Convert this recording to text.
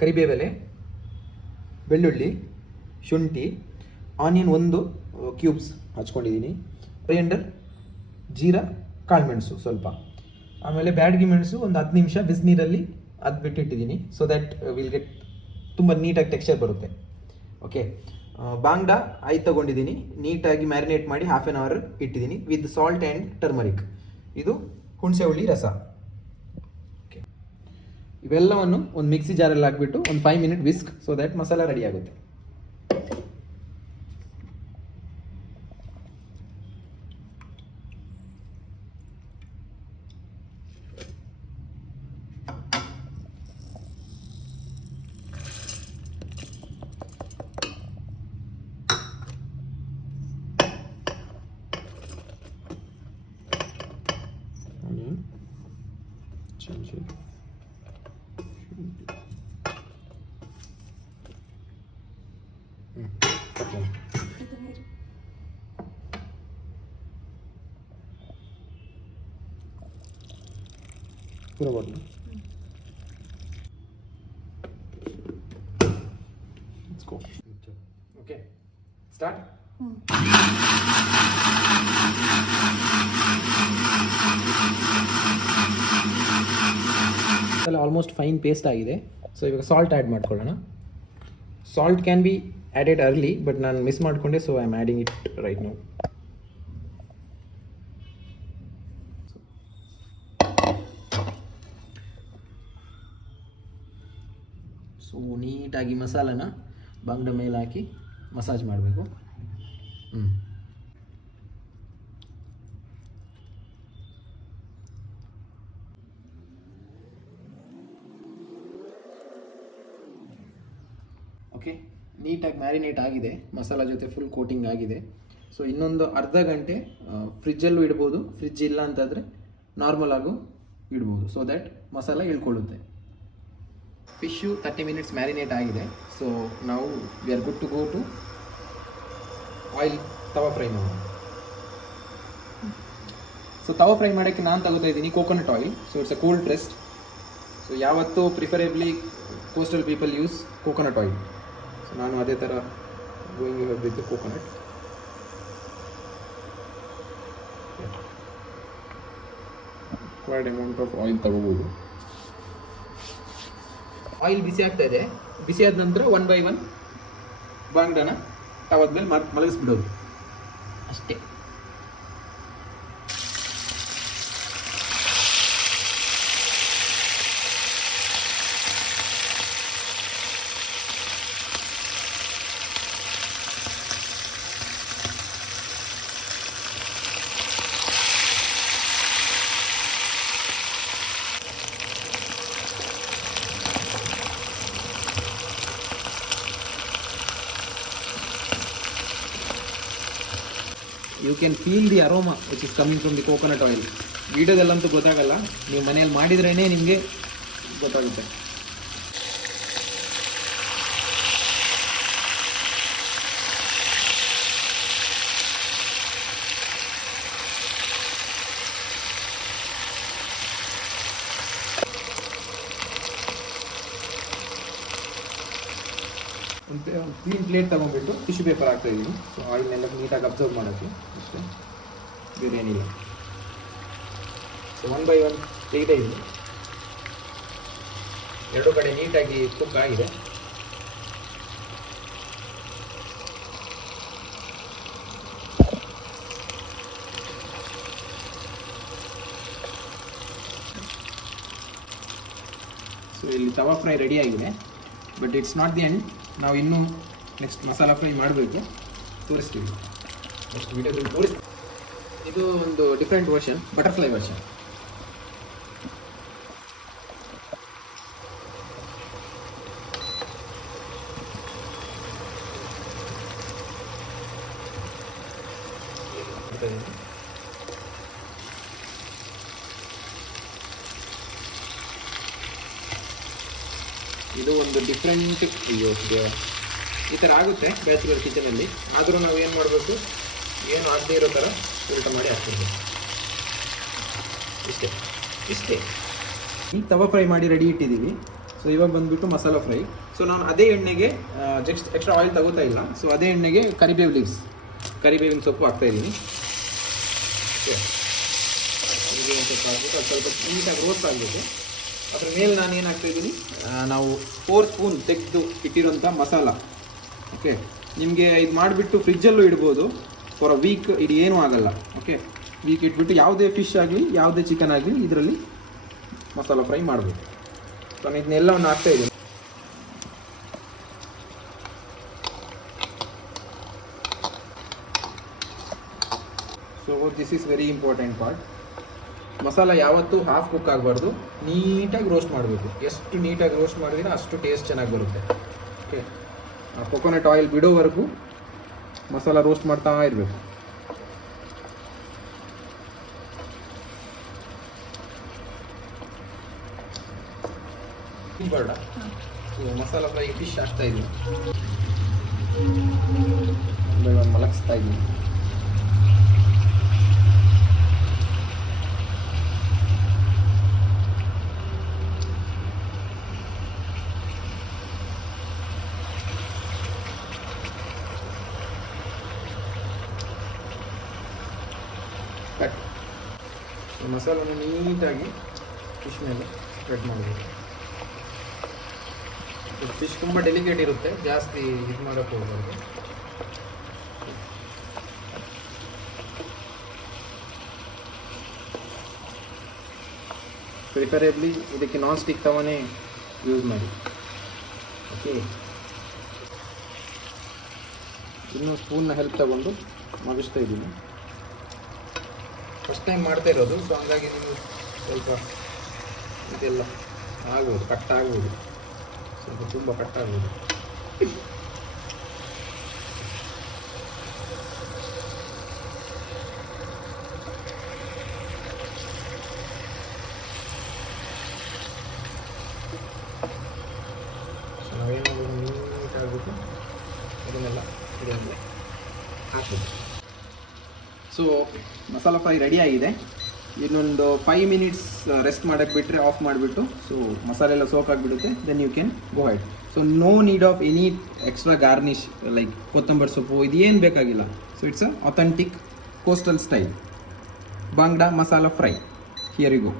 ಕರಿಬೇವೆಲೆ, ಬೆಳ್ಳುಳ್ಳಿ, ಶುಂಠಿ, onion 1 cubes ಹಚ್ಕೊಂಡಿದ್ದೀನಿ, coriander, jeera, ಕಾಳುಮೆಣಸು ಸ್ವಲ್ಪ, ಆಮೇಲೆ ಬ್ಯಾಡಗಿ ಮೆಣಸು ಒಂದು 10 ನಿಮಿಷ ಬಿಸಿನೀರಲ್ಲಿ ಅದು ಬಿಟ್ಟಿಟ್ಟಿದ್ದೀನಿ. ಸೊ ದ್ಯಾಟ್ ವಿಲ್ ಗೆಟ್ ತುಂಬ ನೀಟಾಗಿ ಟೆಕ್ಸ್ಚರ್ ಬರುತ್ತೆ. ಓಕೆ, ಬಾಂಗ್ಡಾ 5 ತೊಗೊಂಡಿದ್ದೀನಿ, ನೀಟಾಗಿ ಮ್ಯಾರಿನೇಟ್ ಮಾಡಿ ಹಾಫ್ ಆನ್ ಅವರ್ ಇಟ್ಟಿದ್ದೀನಿ ವಿತ್ ಸಾಲ್ಟ್ ಆ್ಯಂಡ್ ಟರ್ಮರಿಕ್. ಇದು ಹುಣಸೆ ಹುಳಿ ರಸ. ಓಕೆ, ಇವೆಲ್ಲವನ್ನು ಒಂದು ಮಿಕ್ಸಿ ಜಾರಲ್ಲಿ ಹಾಕ್ಬಿಟ್ಟು ಒಂದು 5 minute whisk, so that masala ready ಆಗುತ್ತೆ. पूरा bottle. Let's go. Okay. Start. Almost fine paste ಆಗಿದೆ. ಸೊ ಇವಾಗ ಸಾಲ್ಟ್ ಆ್ಯಡ್ ಮಾಡ್ಕೊಳ್ಳೋಣ. Salt can be added early, but ನಾನು ಮಿಸ್ ಮಾಡಿಕೊಂಡೆ, so I am adding it right now. So ನೀಟಾಗಿ ಮಸಾಲನ ಬಾಂಗ್ಡ ಮೇಲೆ ಹಾಕಿ massage ಮಾಡಬೇಕು. ಓಕೆ, ನೀಟಾಗಿ ಮ್ಯಾರಿನೇಟ್ ಆಗಿದೆ, ಮಸಾಲ ಜೊತೆ ಫುಲ್ ಕೋಟಿಂಗ್ ಆಗಿದೆ. ಸೊ ಇನ್ನೊಂದು ಅರ್ಧ ಗಂಟೆ ಫ್ರಿಜ್ಜಲ್ಲೂ ಇಡ್ಬೋದು, ಫ್ರಿಜ್ ಇಲ್ಲ ಅಂತಂದರೆ ನಾರ್ಮಲ್ ಆಗು ಇಡ್ಬೋದು, ಸೊ ದ್ಯಾಟ್ ಮಸಾಲ ಇಳ್ಕೊಳ್ಳುತ್ತೆ. ಫಿಶ್ಶು 30 ಮಿನಿಟ್ಸ್ ಮ್ಯಾರಿನೇಟ್ ಆಗಿದೆ. ಸೊ ನಾವು we are good to go to oil tawa fry ಮಾಡೋಣ. ಸೊ ತವಾ ಫ್ರೈ ಮಾಡೋಕ್ಕೆ ನಾನು ತಗೋತಾ ಇದ್ದೀನಿ coconut oil. So it's a cold pressed. So ಯಾವತ್ತೂ preferably coastal people use coconut oil. So ನಾನು ಅದೇ ಥರ going with coconut. Quite amount of oil ತಗೋಬೋದು. ಆಯಿಲ್ ಬಿಸಿ ಆಗ್ತಾ ಇದೆ. ಬಿಸಿ ಆದ ನಂತರ 1 by 1 ಬಾಂಗ್ಡನ ತವದ ಮೇಲೆ ಮಲಗಿಸ್ಬಿಡೋದು ಅಷ್ಟೇ. You can feel the aroma which is coming from the coconut oil. ವೀಡಿಯೋದಲ್ಲಂತೂ ಗೊತ್ತಾಗಲ್ಲ, ನೀವು ಮನೆಯಲ್ಲಿ ಮಾಡಿದ್ರೇ ನಿಮಗೆ ಗೊತ್ತಾಗುತ್ತೆ. ಒಂದು ಕ್ಲೀನ್ ಪ್ಲೇಟ್ ತೊಗೊಂಡ್ಬಿಟ್ಟು ಟಿಶ್ಯೂ ಪೇಪರ್ ಹಾಕ್ತಾ ಇದ್ದೀನಿ. ಸೊ ಆಯಿಲ್ನೆಲ್ಲ ನೀಟಾಗಿ ಅಬ್ಸರ್ವ್ ಮಾಡೋಕ್ಕೆ ಅಷ್ಟೇ, ಬೇರೆ ಏನಿಲ್ಲ. ಸೊ 1 by 1 ತೆಗಿತಾ ಇದ್ದೀನಿ. 2 ಕಡೆ ನೀಟಾಗಿ ಕುಕ್ ಆಗಿದೆ. ಸೊ ಇಲ್ಲಿ ತವಾ ಫ್ರೈ ರೆಡಿ ಆಗಿದೆ, but it's not the end. ನಾವು ಇನ್ನೂ ನೆಕ್ಸ್ಟ್ ಮಸಾಲ ಫ್ರೈ ಮಾಡಬೇಕು, ತೋರಿಸ್ತೀವಿ ನೆಕ್ಸ್ಟ್ ವೀಡಿಯೋದಲ್ಲಿ ತೋರಿಸ್ತೀವಿ. ಇದು ಒಂದು ಡಿಫ್ರೆಂಟ್ ವರ್ಷನ್, ಬಟರ್ಫ್ಲೈ ವರ್ಷನ್. ಇದು ಒಂದು ಡಿಫ್ರೆಂಟ್ ಈ ಥರ ಆಗುತ್ತೆ ಬ್ಯಾಚುಲರ್ ಕಿಚನಲ್ಲಿ. ಆದರೂ ನಾವು ಏನು ಮಾಡಬೇಕು, ಏನು ಆಗದೇ ಇರೋ ಥರ ಊಟ ಮಾಡಿ ಹಾಕ್ತಿದ್ವಿ. ಇಷ್ಟೇ. ಈಗ ತವಾ ಫ್ರೈ ಮಾಡಿ ರೆಡಿ ಇಟ್ಟಿದ್ದೀವಿ. ಸೊ ಇವಾಗ ಬಂದುಬಿಟ್ಟು ಮಸಾಲ ಫ್ರೈ. ಸೊ ನಾನು ಅದೇ ಎಣ್ಣೆಗೆ ಜಸ್ಟ್ ಎಕ್ಸ್ಟ್ರಾ ಆಯಿಲ್ ತಗೋತಾ ಇಲ್ಲ. ಸೊ ಅದೇ ಎಣ್ಣೆಗೆ ಕರಿಬೇವಿನ ಸೊಪ್ಪು ಹಾಕ್ತಾಯಿದ್ದೀನಿ. ಓಕೆ, ಕರಿಬೇವಿನ ಸೊಪ್ಪು ಹಾಕ್ಬಿಟ್ಟು ಅದು ಸ್ವಲ್ಪ ನೀಟಾಗಿ ರೋಸ್ಟ್ ಆಗಬೇಕು. ಅದ್ರ ಮೇಲೆ ನಾನು ಏನು ಹಾಕ್ತಾಯಿದ್ದೀನಿ, ನಾವು 4 ಸ್ಪೂನ್ ತೆಗೆದು ಇಟ್ಟಿರೋಂಥ ಮಸಾಲ. ಓಕೆ, ನಿಮಗೆ ಇದು ಮಾಡಿಬಿಟ್ಟು ಫ್ರಿಜ್ಜಲ್ಲೂ ಇಡ್ಬೋದು ಫಾರ್ ಅ ವೀಕ್, ಇದು ಏನೂ ಆಗಲ್ಲ. ಓಕೆ, ವೀಕ್ ಇಟ್ಬಿಟ್ಟು ಯಾವುದೇ ಫಿಶ್ ಆಗಲಿ ಯಾವುದೇ ಚಿಕನ್ ಆಗಲಿ ಇದರಲ್ಲಿ ಮಸಾಲ ಫ್ರೈ ಮಾಡಬೇಕು. ಸೊ ನಾನು ಇದನ್ನೆಲ್ಲವನ್ನು ಹಾಕ್ತಾಯಿದ್ದೀನಿ. So this is very important part. Masala ಯಾವತ್ತೂ ಹಾಫ್ ಕುಕ್ ಆಗಬಾರ್ದು, ನೀಟಾಗಿ ರೋಸ್ಟ್ ಮಾಡಬೇಕು. ಎಷ್ಟು ನೀಟಾಗಿ ರೋಸ್ಟ್ ಮಾಡಿದ್ರೆ ಅಷ್ಟು ಟೇಸ್ಟ್ ಚೆನ್ನಾಗಿ ಬರುತ್ತೆ. ಓಕೆ, ಕೊಕೊನಟ್ ಆಯಿಲ್ ಬಿಡೋವರೆಗೂ ಮಸಾಲ ರೋಸ್ಟ್ ಮಾಡ್ತಾ ಇರಬೇಕು. ಬೇಡ, ಮಸಾಲ ಫ್ರೈ ಫಿಶ್ ಹಾಕ್ತಾ ಇದ್ದೀನಿ, ಮಲಗಿಸ್ತಾ ಇದ್ದೀನಿ. ಮಸಾಲನ್ನು ನೀಟಾಗಿ ಫಿಶ್ ಮೇಲೆ ಸ್ಪ್ರೆಡ್ ಮಾಡಬೇಕು. ಫಿಶ್ ತುಂಬ ಡೆಲಿಕೇಟ್ ಇರುತ್ತೆ, ಜಾಸ್ತಿ ಇದು ಮಾಡೋಕ್ಕೆ ಹೋಗ್ಬಾರ್ದು. ಪ್ರಿಫರೇಬ್ಲಿ ಇದಕ್ಕೆ ನಾನ್ ಸ್ಟಿಕ್ ತವನೇ ಯೂಸ್ ಮಾಡಿ. ಓಕೆ, ಇನ್ನೂ ಸ್ಪೂನ್ನ ಹೆಲ್ಪ್ ತಗೊಂಡು ಮಗಿಸ್ತಾ ಇದ್ದೀನಿ. ಫಸ್ಟ್ ಟೈಮ್ ಮಾಡ್ತಾ ಇರೋದು, ಸೊ ಹಂಗಾಗಿ ನೀವು ಸ್ವಲ್ಪ ಇದೆಲ್ಲ ಆಗ್ಬೋದು, ಕಟ್ ಆಗ್ಬೋದು, ಸ್ವಲ್ಪ ತುಂಬ ಕಟ್ ಆಗ್ಬೋದು. ಸೊ ನಾವೇನಾದರೂ ನೀಟಾಗ್ಬಿಟ್ಟು ಅದನ್ನೆಲ್ಲ ಇದರಲ್ಲಿ ಹಾಕ್ಬೋದು. ಸೊ ಮಸಾಲ ಫ್ರೈ ರೆಡಿ ಆಗಿದೆ. ಇನ್ನೊಂದು 5 ಮಿನಿಟ್ಸ್ ರೆಸ್ಟ್ ಮಾಡೋಕ್ಕೆ ಬಿಟ್ಟರೆ ಆಫ್ ಮಾಡಿಬಿಟ್ಟು, ಸೊ ಮಸಾಲೆ ಎಲ್ಲ ಸೋಕ್ ಆಗಿಬಿಡುತ್ತೆ. Then you can go ahead. So no need of any extra garnish like ಕೊತ್ತಂಬರಿ ಸೊಪ್ಪು, ಇದೇನು ಬೇಕಾಗಿಲ್ಲ. So it's a authentic coastal style bangda masala fry. Here you go.